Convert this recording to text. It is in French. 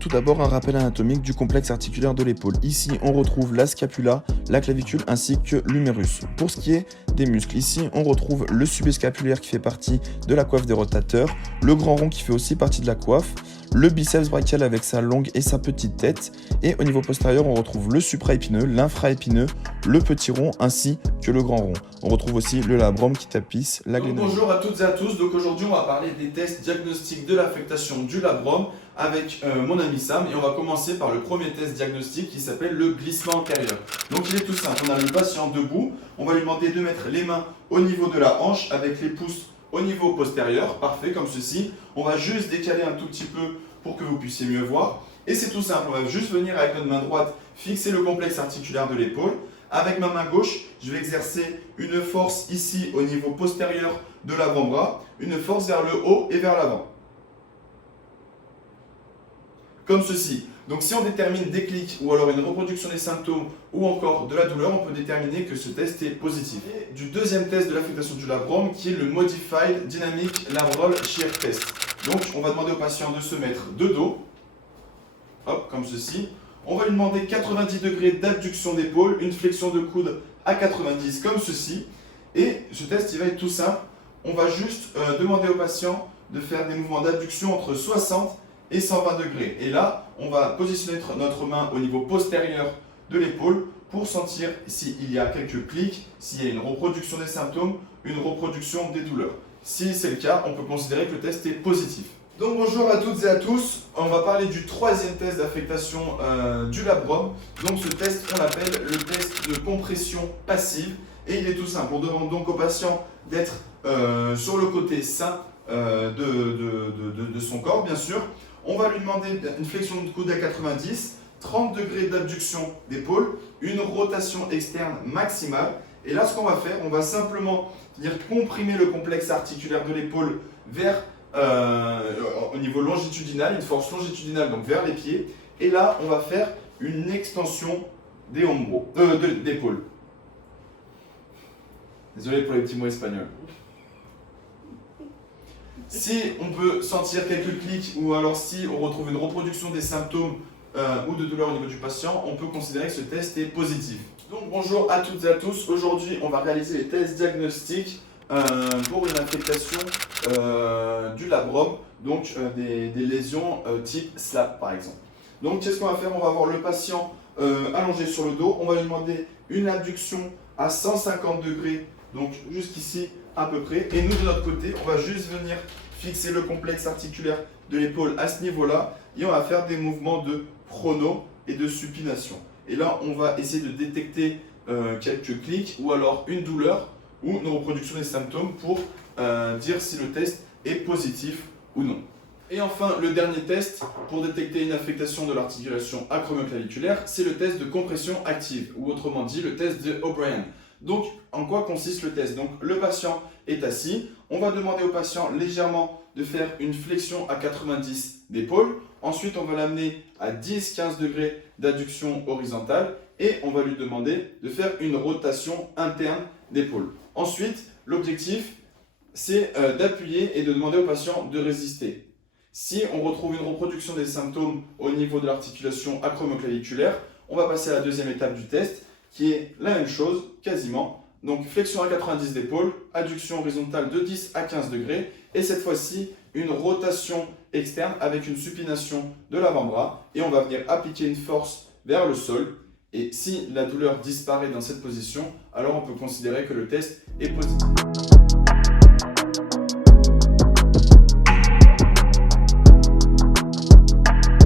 tout d'abord un rappel anatomique du complexe articulaire de l'épaule. Ici, on retrouve la scapula, la clavicule ainsi que l'humérus. Pour ce qui est des muscles, ici, on retrouve le subscapulaire qui fait partie de la coiffe des rotateurs, le grand rond qui fait aussi partie de la coiffe, le biceps brachial avec sa longue et sa petite tête, et au niveau postérieur, on retrouve le supraépineux, l'infraépineux, le petit rond ainsi que le grand rond. On retrouve aussi le labrum qui tapisse la glénule. Bonjour à toutes et à tous, donc aujourd'hui on va parler des tests diagnostiques de l'affectation du labrum avec mon ami Sam, et on va commencer par le premier test diagnostique qui s'appelle le glissement antérieur. Donc il est tout simple, on a le patient debout, on va lui demander de mettre les mains au niveau de la hanche avec les pouces au niveau postérieur, parfait comme ceci. On va juste décaler un tout petit peu pour que vous puissiez mieux voir. Et c'est tout simple, on va juste venir avec notre main droite fixer le complexe articulaire de l'épaule. Avec ma main gauche, je vais exercer une force ici au niveau postérieur de l'avant-bras, une force vers le haut et vers l'avant. Comme ceci. Donc si on détermine des clics ou alors une reproduction des symptômes ou encore de la douleur, on peut déterminer que ce test est positif. Et du deuxième test de l'affectation du labrum qui est le Modified Dynamic Labral Shear Test. Donc on va demander au patient de se mettre de dos, hop, comme ceci. On va lui demander 90 degrés d'abduction d'épaule, une flexion de coude à 90 comme ceci. Et ce test il va être tout simple. On va juste demander au patient de faire des mouvements d'abduction entre 60 et 120 degrés. Et là, on va positionner notre main au niveau postérieur de l'épaule pour sentir s'il y a quelques clics, s'il y a une reproduction des symptômes, une reproduction des douleurs. Si c'est le cas, on peut considérer que le test est positif. Donc bonjour à toutes et à tous, on va parler du troisième test d'affectation du labrum. Donc ce test, on l'appelle le test de compression passive. Et il est tout simple, on demande donc au patient d'être sur le côté sain de son corps, bien sûr. On va lui demander une flexion de coude à 90, 30 degrés d'abduction d'épaule, une rotation externe maximale. Et là, ce qu'on va faire, on va simplement venir comprimer le complexe articulaire de l'épaule vers au niveau longitudinal, une force longitudinale donc vers les pieds. Et là, on va faire une extension des d'épaules. Désolé pour les petits mots espagnols. Si on peut sentir quelques clics ou alors si on retrouve une reproduction des symptômes ou de douleur au niveau du patient, on peut considérer que ce test est positif. Donc bonjour à toutes et à tous, aujourd'hui on va réaliser les tests diagnostiques pour une affectation du labrum, donc des lésions type SLAP par exemple. Donc qu'est-ce qu'on va faire? On va avoir le patient allongé sur le dos, on va lui demander une abduction à 150 degrés, donc jusqu'ici à peu près, et nous de notre côté on va juste venir fixer le complexe articulaire de l'épaule à ce niveau-là et on va faire des mouvements de prono et de supination. Et là on va essayer de détecter quelques clics ou alors une douleur ou une reproduction des symptômes pour dire si le test est positif ou non. Et enfin, le dernier test pour détecter une affectation de l'articulation acromioclaviculaire, c'est le test de compression active, ou autrement dit le test de O'Brien. Donc, en quoi consiste le test? Donc, le patient est assis, on va demander au patient légèrement de faire une flexion à 90 d'épaule, ensuite on va l'amener à 10-15 degrés d'adduction horizontale et on va lui demander de faire une rotation interne d'épaule. Ensuite, l'objectif, c'est d'appuyer et de demander au patient de résister. Si on retrouve une reproduction des symptômes au niveau de l'articulation acromioclaviculaire, on va passer à la deuxième étape du test, qui est la même chose, quasiment. Donc flexion à 90 d'épaule, adduction horizontale de 10 à 15 degrés, et cette fois-ci, une rotation externe avec une supination de l'avant-bras, et on va venir appliquer une force vers le sol. Et si la douleur disparaît dans cette position, alors on peut considérer que le test est positif.